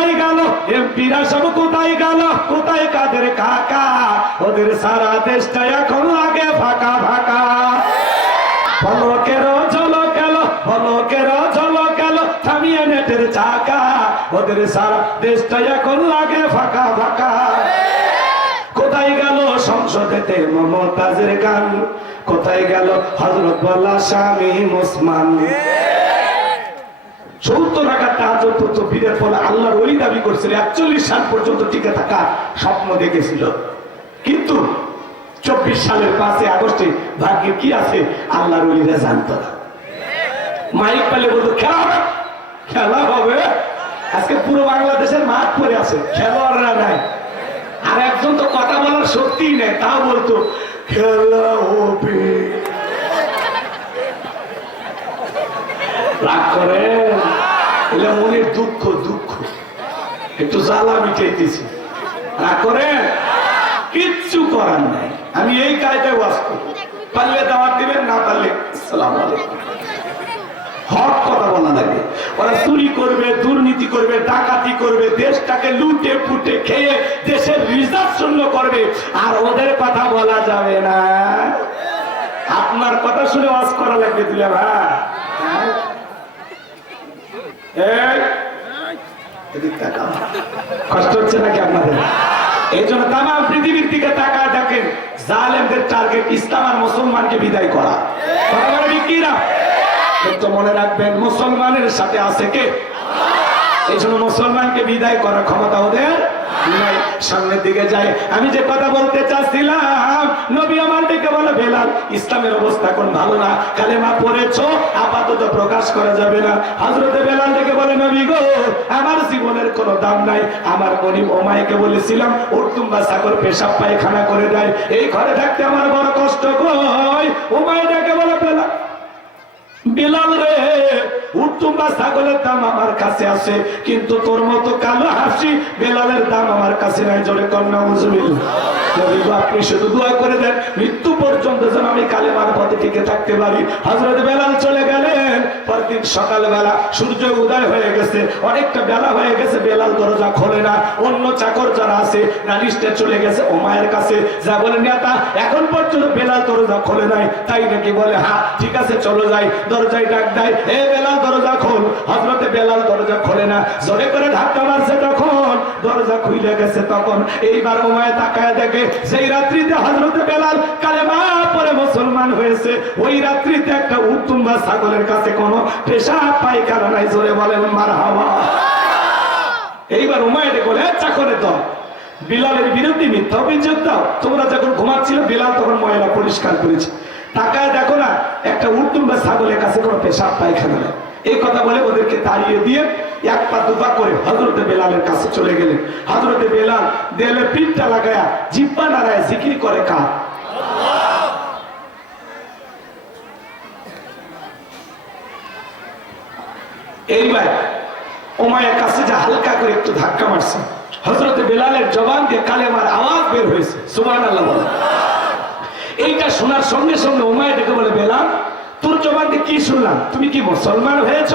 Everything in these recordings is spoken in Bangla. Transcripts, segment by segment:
কোথায় গেল? এমপিরা সব কোথায় গেল? কোথায় কাদের কাকা? ওদের সারা দেশটা এখন লাগে ফাঁকা ফাঁকা। ফলকের ঝলক এলো ফলকের ঝলক এলো, থামিয়ে নেটের চাকা। ওদের সারা দেশটা এখন লাগে ফাঁকা ফাঁকা। কোথায় গেল সংসদেতে মমতাজের গান? কোথায় গেল হজরত বল্লা স্বামী মুসমান সত্তর টাকা তাহাজত তফিদের ফলে আল্লাহর ওই দাবি করছিল, একচল্লিশ সাল পর্যন্ত টিকে থাকা স্বপ্ন দেখেছিল। কিন্তু চব্বিশ সালের পাঁচই আগস্টে ভাগ্যে কি আছে, আল্লাহর ওলিরা জানতো না। মাইক পেলে বলতো, খেলা খেলা হবে। আজকে পুরো বাংলাদেশের মাঠ পরে আছে, খেলোয়াড়রা নাই। আর একজন তো কথা বলার শক্তি নেই, তাও বলতো, খেলা হবে। রাগ করে? এলে মনের দুঃখ দুঃখ। একটু জ্বালা মিটাইতেছি রাগ করে কিচ্ছু করার নাই। আমি এই কায়দায় বাস করি। পারলে দাওয়াত দিবেন, না পারলে সালাম হক কথা বলা লাগে ওরা চুরি করবে, দুর্নীতি করবে, ডাকাতি করবে, দেশটাকে লুটে ফুটে খেয়ে দেশের রিজার্ভ শূন্য করবে, আর ওদের কথা বলা যাবে না। আপনার কথা শুনে ওয়াজ করা লাগবে দিলে ভাই হ্যাঁ? এই, এদিক তাকাও। কষ্ট হচ্ছে নাকি আপনাদের? এই জন্য তাম পৃথিবীর দিকে তাকায় জালেমদের টার্গেট ইসলাম আর মুসলমানকে বিদায় করা। কিন্তু মনে রাখবেন, মুসলমানের সাথে আছে কে? এই জন্য মুসলমানকে বিদায় করার ক্ষমতা ওদের সামনের দিকে যায়। আমি যে কথা বলতে চাচ্ছিলাম বলে ইসলামের অবস্থা এখন ভালো না। কালেমা পড়েছো, আপাতত প্রকাশ করা যাবে না। হাজরতে বেলাল থেকে বলে, নবী গো, আমার জীবনের কোনো দাম নাই। আমার গরিব ওমাইকে বলেছিলাম উর্তুম্বা সাগর পেশাব পায়খানা করে দেয়। এই ঘরে থাকতে আমার বড় কষ্ট কই? ওমাই ডেকে বলে বেলাল বিলাল ছাগলের দাম আমার কাছে কিন্তু তোর মতো কালো হাসি বেলালের দাম আমার কাছে নাই। আপনি শুধু দোয়া করে দেন, মৃত্যু পর্যন্ত যেন আমি কালেমার পথে টিকে থাকতে পারি। হজরত বেলাল চলে সকালবেলা সূর্য উদয় হয়ে গেছে, অনেকটা বেলা হয়ে গেছে, বেলাল দরজা খোলে না, অন্য চাকর যারা আছে নালিশটা চলে গেছে, ও মায়ের কাছে যা বলে, নেতা, এখন পর্যন্ত বেলাল দরজা খোলে নাই। তাই নাকি বলে হ্যাঁ ঠিক আছে, চলো যাই। দরজায় ডাক দেয়, এ বেলাল, দরজা খোল। হজরতে বেলাল দরজা খোলে না, জোরে করে ধাক্কা মারছে তখন, দরজা খুলে গেছে তখন। এইবার ওমায় তাকায় দেখে সেই রাত্রিতে হজরতে বেলাল কালেমা পরে মুসলমান হয়েছে, ওই রাত্রিতে একটা উত্তম বা ছাগলের কাছে কোনো পেশা পায়খানা নাই, জোরে বলেন মার হাওয়া এইবার উমায়দে বলে চাকরের দল, বিলালের বিরুদ্ধে মিথ্যা অভিযোগ দাও। তোমরা যখন ঘুমাচ্ছিল, বিলাল তখন ময়লা পরিষ্কার করেছে। তাকায় দেখো না, একটা উর্দুম বা ছাগলের কাছে কোনো পেশাব পায়খানা নেই। এই কথা বলে ওদেরকে তাড়িয়ে দিয়ে এক পা দুপা করে হজরতে বেলালের কাছে চলে গেলেন। হজরতে বেলাল দেলে পিঠটা লাগায়া জিব্বা নাড়ায় জিকির করে কার এইবার ওমায়ের কাছে যে হালকা করে একটু ধাক্কা মারছে। হজরতে বেলালের জবান দিয়ে কালেমার আওয়াজ বের হয়েছে। সুমান আল্লাহ বলে। এইটা শোনার সঙ্গে সঙ্গে ওমায় ডেকে বলে, বেলাল, তোর জবান দিয়ে কি শুনলাম? তুমি কি মুসলমান হয়েছ?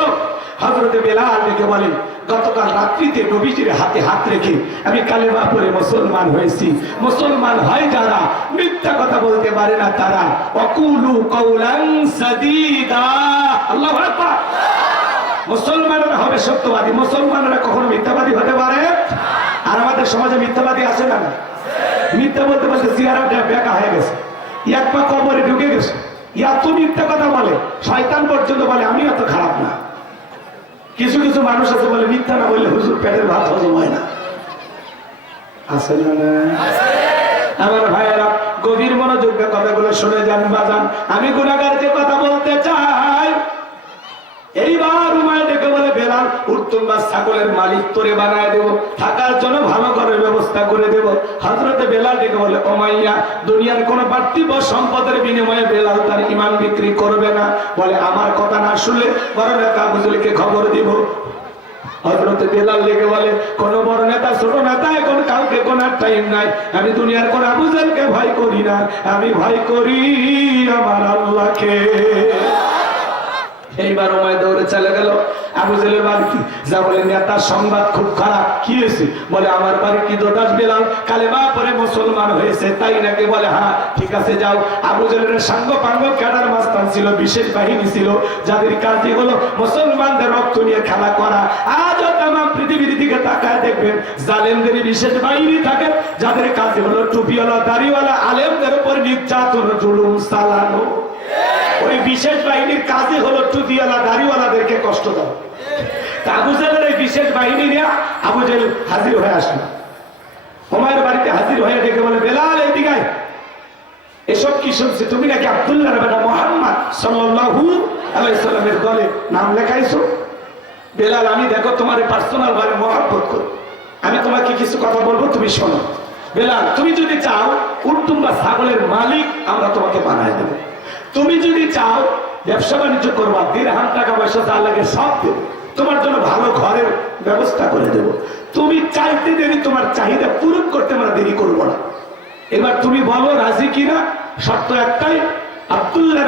হজরতে বেলাল ডেকে বলেন গতকাল রাত্রিতে নবীজির হাতে হাত রেখে আমি কালেমা পরে মুসলমান হয়েছি। মুসলমান হয় যারা, মিথ্যা কথা বলতে পারে না তারা। অকুলু কৌলাং সাদিদা। আল্লাহ আকবার। মুসলমানেরা হবে সত্যবাদী, মুসলমানরা কখনো মিথ্যাবাদী হতে পারে? আর আমাদের সমাজে মিথ্যাবাদী আছে না? মিথ্যা বলতে বলতে চেহারা বেকা হয়ে গেছে। এক পা কবরে ঢুকে গেছে। এত মিথ্যা কথা বলে, শয়তান পর্যন্ত বলে আমি এত খারাপ না। কিছু কিছু মানুষ আছে বলে, মিথ্যা না বললে হুজুর পেটের ভাত হজম হয় না। আছে না? আমার ভাইয়েরা, গভীর মনোযোগ কথাগুলো শুনে যান, বাজান। আমি গুণাগার যে কথা বলতে চাই। এইবার উঠত উত্তুম্বা ছাগলের মালিক তোরে বানায় দেব, থাকার জন্য ভালো ব্যবস্থা করে দেব। হজরতে বেলাল বলে ওমাইয়া দুনিয়ার পার্থিব সম্পদের বিনিময়ে বেলাল তার ইমান বিক্রি করবে না। বলে, আমার কথা না শুনলে খবর দিব। হজরতে বেলাল লেগে বলে, কোন বড় নেতা, ছোট নেতা এখন কাউকে কোন টাইম নাই। আমি দুনিয়ার কোন আবুজালকে ভয় করি না। আমি ভয় করি আমার আল্লাহকে। এইবার ওমায় দৌড়ে চলে গেল। আবু জেলের বাড়ি যা বলে নেতার সংবাদ খুব খারাপ। কি হয়েছে? বলে, আমার বাড়ি কি দোদাস বেলাল? কালেমা পরে মুসলমান হয়েছে, তাই নাকি? বলে হ্যাঁ ঠিক আছে, যাও। আবু জেলের সাঙ্গ পাঙ্গ ক্যাডার মাস্তান ছিল, বিশেষ বাহিনী ছিল, যাদের কাজই হলো মুসলমানদের রক্ত নিয়ে খেলা করা। আজও তাম পৃথিবীর দিকে তাকায় দেখবেন জালেমদের বিশেষ বাহিনী থাকে, যাদের কাজই হলো টুপিওয়ালা, দাড়িওয়ালা, আলেমদের উপর নির্যাতন, জুলুম, চালানো। ওই বিশেষ বাহিনীর কাজই হলো টুপিওয়ালা, দাড়িওয়ালাদেরকে কষ্ট দাও। আবু জেলের এই বিশেষ বাহিনী নিয়ে আবু জেল হাজির হয়ে আসলো। হুমায়ুর বাড়িতে হাজির হয়ে দেখে বলে, বেলাল, এইদিকে আয়। এসব কি শুনছি? তুমি নাকি আব্দুল্লাহ বেটা মোহাম্মদ সাল্লাল্লাহু আলাইহি সাল্লামের দলে নাম লেখাইছো? বেলাল, আমি দেখো তোমার পার্সোনাল ভাবে মহাব্বত করি। আমি তোমাকে কিছু কথা বলব, তুমি শোনো। বেলাল, তুমি যদি চাও উত্তুম ছাগলের মালিক আমরা তোমাকে বানায় দেবো। তুমি যদি চাও ব্যবসা বাণিজ্য করবা, দেড় হাম টাকা পয়সা যা লাগে সব দেবো। তোমার জন্য ভালো ঘরের ব্যবস্থা করে দেবো। তুমি চাইতে দেরি তোমার চাহিদা পূরণ করতে আমরা দেরি করব না। এবার তুমি বলো, রাজি কিনা শর্ত একটাই আব্দুল্লাহ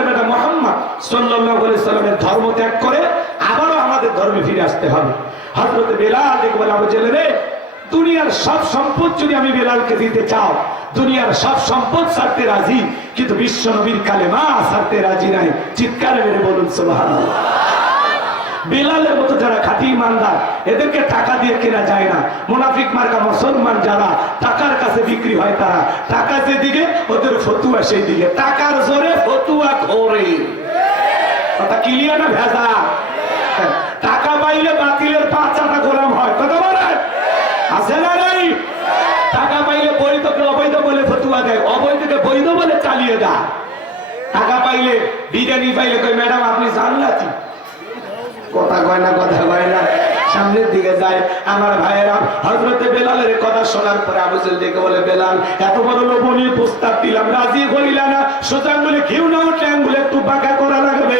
সাল্লামের ধর্ম ত্যাগ করে আবারও আমাদের ধর্মে ফিরে আসতে হবে। দেখে বলে, আবু জেলে রে দুনিয়ার সব সম্পদ যদি আমি বেলালকে দিতে চাও, দুনিয়ার সব সম্পদ ছাড়তে রাজি, কিন্তু বিশ্ব নবীর কালেমা ছাড়তে রাজি নাই। চিৎকার মেরে বলুন, সুবহানাল্লাহ। বেলালের মতো যারা খাঁটি ইমানদার, এদেরকে টাকা দিয়ে কেনা যায় না। মুনাফিক মার্কা, মুসলমান যারা টাকার কাছে বিক্রি হয় তারা টাকা যে যেদিকে, ওদের ফতুয়া সেই দিকে টাকার জোরে ফতুয়া ঘোরে কথা ক্লিয়ার না ভেজা? টাকা পাইলে বাতিলের পাঁচাটা গোলাম হয় কথা বলেন আছে না নেই টাকা পাইলে বৈধকে অবৈধ বলে ফতুয়া দেয় অবৈধকে বৈধ বলে চালিয়ে দা টাকা পাইলে, বিরিয়ানি পাইলে কই ম্যাডাম, আপনি জানলাতি কথা কয় না, কথা কয় না। সামনের দিকে যায়। আমার ভাইয়েরা হজরতে বেলালের কথা শোনার পরে আবুজেল দেখে বলে, বেলাল, এত বড় লোভনীয় প্রস্তাব দিলাম, রাজি করিলা না। সোজা আঙ্গুলে ঘিউ না উঠলে আঙ্গুলে একটু বাঁকা করা লাগবে।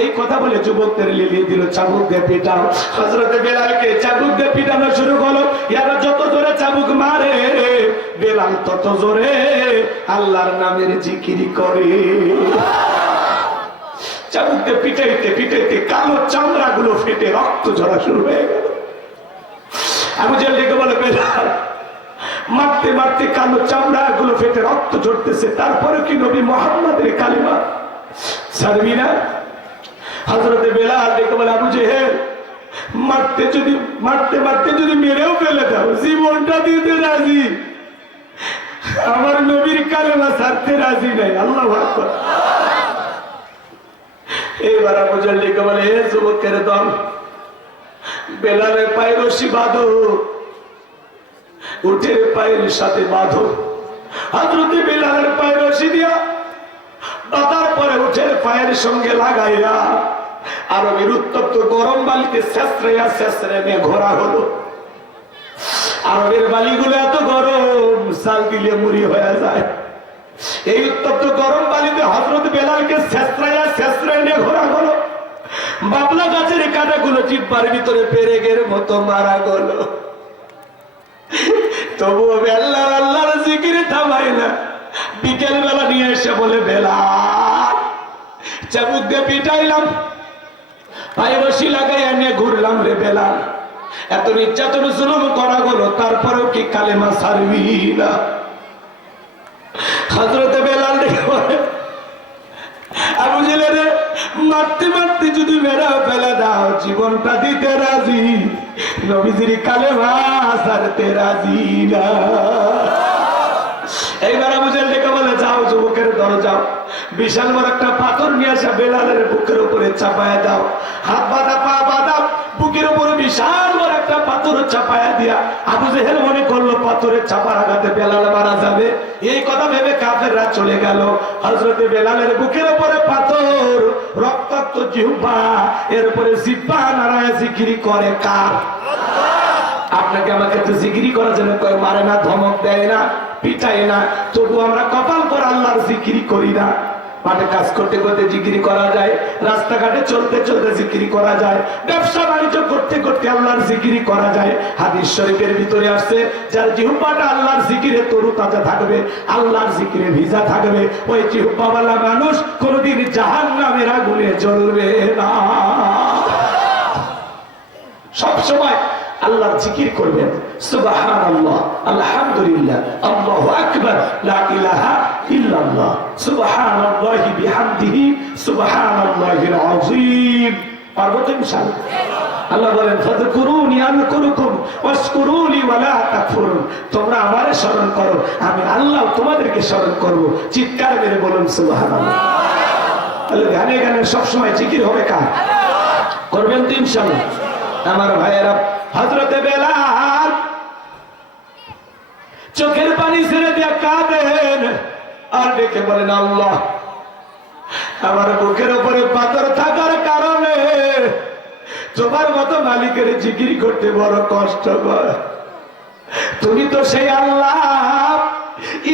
এই কথা বলে যুবকদের লিলিয়ে দিল, চাবুক দিয়ে পিটাও। হজরতে বেলালকে, চাবুক দিয়ে পিটানো শুরু করল ইয়ারা যত জোরে চাবুক মারে, বেলাল তত জোরে আল্লাহর নামের জিকিরি করে। চাবুকতে পিটাইতে পিটাইতে কালো চামড়া গুলো ফেটে রক্ত ঝরা শুরু হয়ে গেল। আবু জেল ডেকে বলে, বেলাল, মারতে মারতে কালো চামড়া গুলো ফেটে রক্ত ঝরতেছে, তারপরে কি নবী মোহাম্মদের কালিমা? ছাড়বি না। হজরতে বেলাল ডেকে বলে, আবু জেহেল, মারতে যদি, মারতে মারতে যদি মেরেও ফেলে দাও, জীবনটা দিতে রাজি। আমার নবীর কালেমা ছাড়তে রাজি নাই, আল্লাহ আকবার। এইবার লিখে বলে হে যুবকের দল রশি বাঁধো উঠের পায়ের সাথে বাঁধো, হাজরতে দিয়া উঠের পায়ের সঙ্গে লাগাইয়া আরবের উত্তপ্ত গরম বালিতে শেষরাইয়া শেষরে নিয়ে ঘোরা হলো। আরবের বালিগুলো এত গরম সাল দিলে মুড়ি হয়ে যায়। এই উত্তপ্ত গরম পানিতে হজরত বেলালকে শেষরাইয়া শেষরাই নিয়ে ঘোরা বাবলা গাছের কাটাগুলো চিপ্পার ভিতরে পেরেগের মতো মারা গেল। তবুও বেল্লা আল্লাহর জিকিরে থামাই না। বিকেল বেলা নিয়ে এসে বলে, বেলা, চাবুক দিয়ে পিটাইলাম। নিয়ে ঘুরলাম রে বেলা। এত নির্যাতন, জুলুম করা গেল, তারপরেও কি কালেমা ছাড়বি না? হজরতে আবু জেলেরে, মারতে মারতে যদি মেরা ফেলে দাও, জীবনটা দিতে রাজি। নবীজির কালে ভাসারতে রাজি না। এইবার আবু জেল ডেকে বলে, যাও যুবকের দর যাও বিশাল বড় একটা পাথর নিয়ে আসা বেলালের বুকের উপরে চাপায় দাও। হাত বাঁধা, পা বাঁধা বুকের উপরে বিশাল বড় একটা পাথর চাপায়া দিয়া আবু জেহেল মনে করল, পাথরের চাপার আঘাতে বেলাল মারা যাবে। এই কথা ভেবে কাফেররা চলে গেল। হজরতে বেলালের বুকের উপরে পাথর, রক্তাক্ত জিহ্বা, এর উপরে জিব্বা নারায় জিকিরি করে কার? আপনাকে আমাকে তো জিকিরি করার জন্য কয়, মারে না, ধমক দেয় না, পিটায় না, তবু আমরা কপাল করে আল্লাহর জিকিরি করি না। মাঠে কাজ করতে করতে জিকিরি করা যায়, রাস্তাঘাটে চলতে চলতে জিকিরি করা যায়, ব্যবসা বাণিজ্য করতে করতে আল্লাহর জিকিরি করা যায়। হাদিস শরীফের ভিতরে আসছে, যার জিহুব্বাটা আল্লাহর জিকিরে তরু তাজা থাকবে, আল্লাহর জিকিরে ভিজা থাকবে। ওই জিহুব্বাওয়ালা মানুষ কোনোদিন জাহান্নামের আগুনে জ্বলবে না। সব সময় আল্লাহর জিকির করবেন। সুবহানাল্লাহ। আলহামদুলিল্লাহ লা ইলাহা ইল্লাল্লাহ বিহামদিহি, সুবহানাল্লাহিল আযীম। পারব তো ইনশাআল্লাহ? আল্লাহ বলেন আযকুরুকুম ওয়াশকুরুলি ওয়ালা তাকফুরুন। তোমরা আমারে স্মরণ করো, আমি আল্লাহ তোমাদেরকে স্মরণ করব। চিৎকার মেরে বলুন, সুবহানাল্লাহ। তাহলে গানে গানে সবসময় জিকির হবে কার? করবেন তো ইনশাআল্লাহ। আমার ভাইয়েরা হজরতে বেলাল চোখের পানি ছেড়ে দিয়ে কাঁদেন। আর ডেকে বলেন, আল্লাহ, আমার বুকের উপরে পাথর থাকার কারণে তোমার মতো মালিকের জিকির করতে বড় কষ্ট তুমি তো সেই আল্লাহ।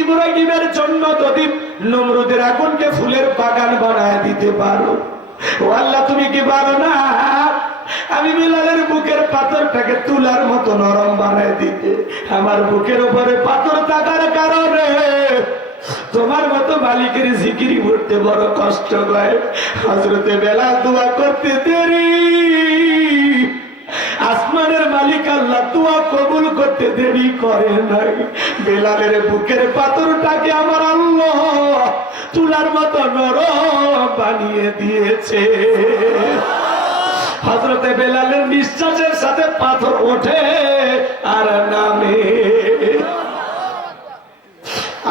ইব্রাহিমের জন্য যদি নমরুদের আগুনকে ফুলের বাগান বানায় দিতে পারো। ও আল্লাহ, তুমি কি পারো না? আমি বিলালের বুকের পাথরটাকে তুলার মতো নরম বানায় দিতে। আমার বুকের উপরে পাথর থাকার কারণে তোমার মতো মালিকের জিকিরি করতে বড় কষ্ট হয়। হজরতে বেলা দোয়া করতে দেরি। আসমানের মালিক আল্লাহ দোয়া কবুল করতে দেরি করে নাই। বেলালের বুকের পাথরটাকে আমার আল্লাহ তুলার মতো নরম বানিয়ে দিয়েছে। হজরতে বেলালের নিঃশ্বাসের সাথে পাথর ওঠে আর নামে।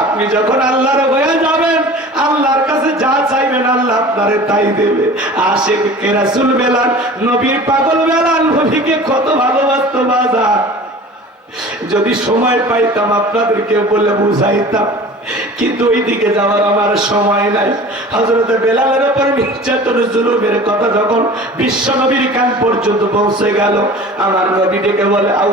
আপনি যখন আল্লাহর হয়ে যাবেন, আল্লাহর কাছে যা চাইবেন আল্লাহ আপনারে তাই দেবে। আশেখ কেরাসুল বেলাল, নবীর পাগল বেলাল নবীকে কত ভালোবাসতো বাজার। যদি সময় পাইতাম আপনাদেরকে বলে বুঝাইতাম। কিন্তু ওই দিকে যাওয়ার আমার সময় নাই। হজরতে বেলালের উপর নির্যাতন, জুলুমের কথা যখন বিশ্ব নবীর কান পর্যন্ত পৌঁছে গেল, আমার নবী ডেকে বলে আউ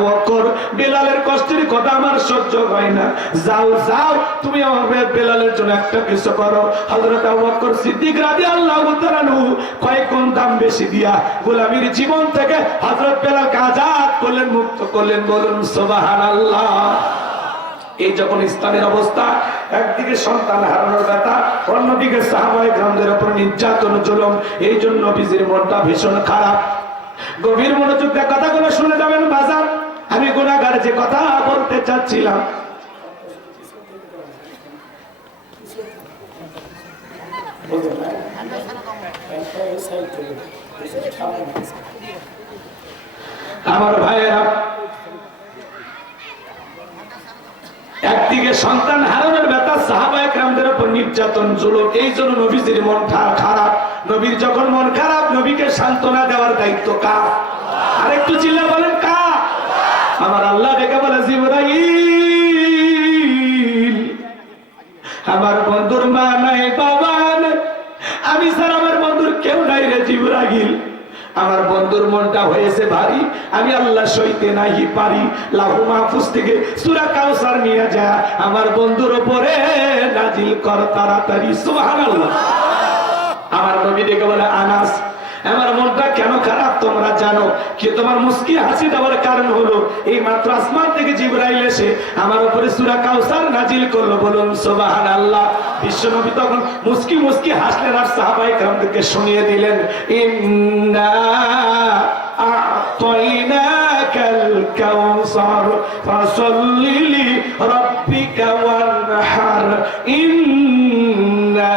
বেলালের কষ্টের কথা আমার সহ্য হয় না। যাও যাও, তুমি আমার বেলালের জন্য একটা কিছু করো। হজরত আউ অকর সিদ্দিক রাজি আল্লাহ কয়েক গুণ দাম বেশি দিয়া গোলামীর জীবন থেকে হজরত বেলালকে আজাদ করলেন, মুক্ত করলেন বলুন সুবহানাল্লাহ। এই যখন ইসলামের অবস্থা, একদিকে সন্তান হারানোর ব্যথা, অন্যদিকে সাহাবাই গ্রামদের উপর নির্যাতন, জুলুম, এই জন্য বিজির মনটা ভীষণ খারাপ। গভীর মনোযোগ দিয়ে কথাগুলো শুনে যাবেন বাজার। আমি গুণাগার যে কথা বলতে চাচ্ছিলাম। আমার ভাইয়েরা একদিকে সন্তান হারানোর ব্যথা সাহাবায়ক রামদের উপর নির্যাতন, জুলুম, এই জন্য নবীজির মন খারাপ। নবীর যখন মন খারাপ, নবীকে সান্ত্বনা দেওয়ার দায়িত্ব কার? আরেকটু চিল্লা বলেন কা আমার আল্লাহ ডেকে বলে, জিবরাইল, আমার বন্ধুর মা নাই বাবা নাই। আমি স্যার আমার বন্ধুর কেউ নাই রে জিবরাইল আমার বন্ধুর মনটা হয়েছে ভারী, আমি আল্লাহ সইতে নাহি পারি। লাহু মাহফুজ থেকে সূরা কাউসার নিয়ে যা, আমার বন্ধুর উপরে নাজিল কর তাড়াতাড়ি, সুবহানাল্লাহ। আমার নবী দেখে বলে, আনাস আমার মনটা কেন খারাপ তোমরা জানো? কি তোমার মুস্কি হাসি দেওয়ার কারণ হলো, এই মাত্র আসমান থেকে জিবরাইল এসে আমার উপরে সূরা কাউসার নাজিল করল। বলুন, সুবহানাল্লাহ। বিশ্ব নবী তখন মুস্কি মুস্কি হাসলেন আর সাহাবায়ে কেরামদেরকে শুনিয়ে দিলেন, ইন্না আ'তাইনাকাল কাউসার ফাসাল্লি লিরাব্বিকা ওয়ানহার ইন্না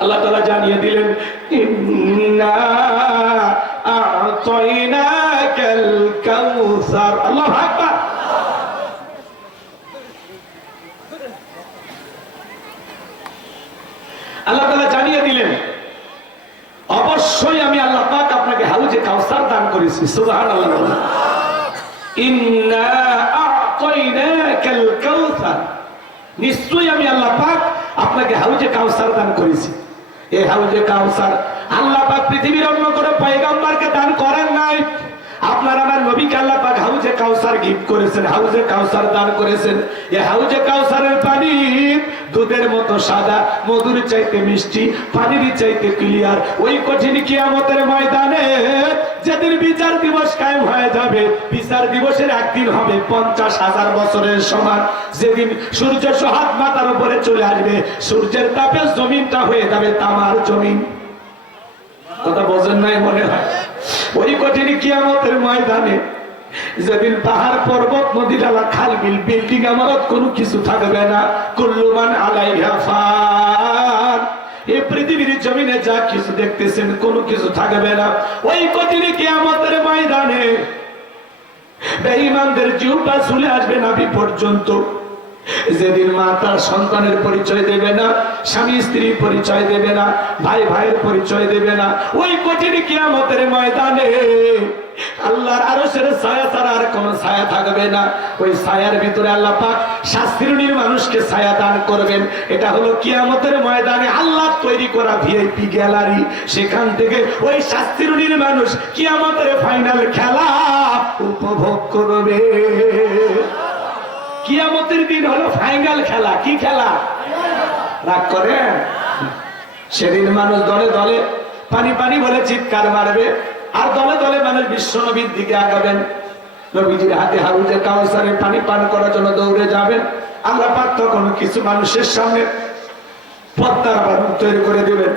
আল্লাহু তাআলা জানিয়ে দিলেন, ইন্না আল্লাহু তাআলা জানিয়ে দিলেন, অবশ্যই আমি আল্লাহ পাক আপনাকে হাউজে কাউসার দান করেছি। সুবহানাল্লাহ। ইন্না আ'তাইনাকাল কাউসার। নিশ্চয়ই আমি আল্লাহ পাক আপনাকে হাউজে কাউসার দান করেছি। এই হাউজে কাউসার আল্লাহ পাক পৃথিবীর অন্য কোনো পয়গম্বরকে দান করেন নাই। আপনার আমার নবীকে আল্লাহ পাক হাউজে কাউসার গিফট করেছেন, হাউজে কাউসার দান করেছেন। এই হাউজে কাউসারের পানি দুধের মতো সাদা, মধুর চাইতে মিষ্টি, পানির চাইতে ক্লিয়ার ওই কঠিন কিয়ামতের ময়দানে যেদিন বিচার দিবস কায়েম হয়ে যাবে, বিচার দিবসের একদিন হবে পঞ্চাশ হাজার বছরের সমান। যেদিন সূর্য সহাত মাথার উপরে চলে আসবে, সূর্যের তাপে জমিনটা হয়ে যাবে তামার জমিন। কথা বোঝেন নাই মনে হয় ওই কঠিন কিয়ামতের ময়দানে যেদিন পাহাড়, পর্বত, নদী, নালা, খাল, বিল, বিল্ডিং আমারত কোনো কিছু থাকবে না। কুল্লুমান আলাইহা ফান। এই পৃথিবীর জমিনে যা কিছু দেখতেছেন কোনো কিছু থাকবে না। ওই কঠিন কিয়ামতের ময়দানে বেঈমানদের জিহ্বা চলে আসবে নাভি পর্যন্ত। যেদিন মা তার সন্তানের পরিচয় দেবে না, স্বামী স্ত্রীর পরিচয় দেবে না, ভাই ভাইয়ের পরিচয় দেবে না, ওই কঠিন কিয়ামতের ময়দানে আল্লাহর আরশের ছায়া ছাড়া আর কোন ছায়া থাকবে না। ওই ছায়ার ভিতরে আল্লাহ পাক শাস্ত্রীর মানুষকে ছায়া দান করবেন। এটা হলো কিয়ামতের ময়দানে আল্লাহ তৈরি করা ভিআইপি গ্যালারি। সেখান থেকে ওই শাস্ত্রীর মানুষ কিয়ামতের ফাইনাল খেলা উপভোগ করবে। কিয়ামতের দিন হলো ফাইনাল খেলা। কি খেলা? রাগ করেন? সেদিন মানুষ দলে দলে পানি পানি বলে চিৎকার মারবে, আর দলে দলে মানুষ বিশ্ব নবীর দিকে আগাবেন। নবীজির হাতে হাউজে কাউসারে পানি পান করার জন্য দৌড়ে যাবেন। আল্লাহ পাক তখন কিছু মানুষের সামনে পদ্মার আবরণ তৈরি করে দিবেন।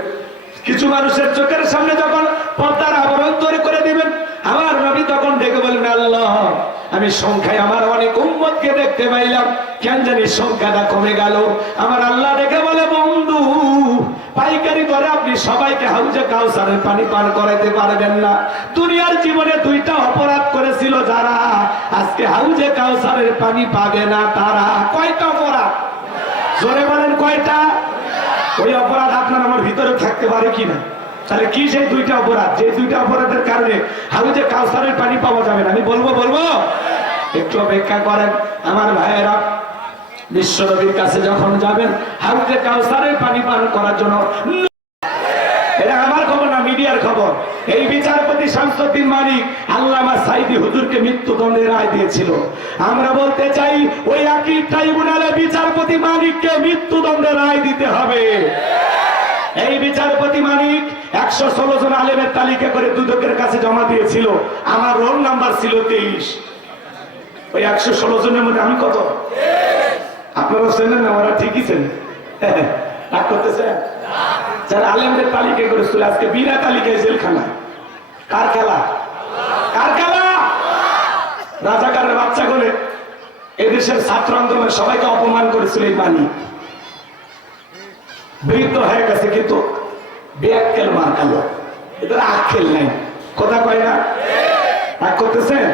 কিছু মানুষের চোখের সামনে যখন পদ্মার আবরণ তৈরি করে দিবেন আমার নবী তখন ডেকে বলবেন, আল্লাহ আমি সংখ্যায় আমার অনেক উম্মতকে দেখতে পাইলাম। কেন জানি সংখ্যাটা কমে গেল। আমার আল্লাহ ডেকে বলে, বন্ধু, পাইকারি করে আপনি সবাইকে হাউজে কাউসারের পানি পান করাইতে পারবেন না। দুনিয়ার জীবনে দুইটা অপরাধ করেছিল যারা, আজকে হাউজে কাউসারের পানি পাবে না তারা। কয়টা অপরাধ? জোরে বলেন কয়টা? ওই অপরাধ আপনার আমার ভিতরে থাকতে পারে কিনা? তাহলে কি সেই দুইটা অপরাধ? যে দুইটা অপরাধের কারণে হাউজে কাউসারের পানি পাওয়া যাবে না। আমি বলব বলব? একটু অপেক্ষা করেন। আমার ভাইয়েরা বিশ্বনবীর কাছে যখন যাবেন হাউজে কাউসারের পানি পান করার জন্য এটা আমার খবর না, মিডিয়ার খবর। এই বিচারপতি শামসুদ্দিন মালিক আল্লামা সাইদি হুজুরকে মৃত্যুদণ্ডের রায় দিয়েছিল। আমরা বলতে চাই, ওই একই ট্রাইব্যুনালে বিচারপতি মালিককে মৃত্যুদণ্ডের রায় দিতে হবে। এই বিচারপতি মালিক একশো ষোলো জন আলেমের তালিকা করে দুদকের কাছে জমা দিয়েছিল। আমার রোল নাম্বার ছিল তেইশ। ওই একশো ষোলো জনের মধ্যে আমি কত? আপনারা চেনেন ওরা ঠিকই চেনেন রাগ করতেছেন? যারা আলেমদের তালিকা করেছিল, আজকে বিনা তালিকায় জেলখানায় কার খেলা? কার খেলা? রাজাকারের বাচ্চা করে এদেশের ছাত্র আন্দোলনে সবাইকে অপমান করেছিল এই বাণী। বৃদ্ধ হয়ে গেছে কিন্তু ব্যাককেল মার এটা খেল নাই। কথা কয় না? রাগ করতেছেন?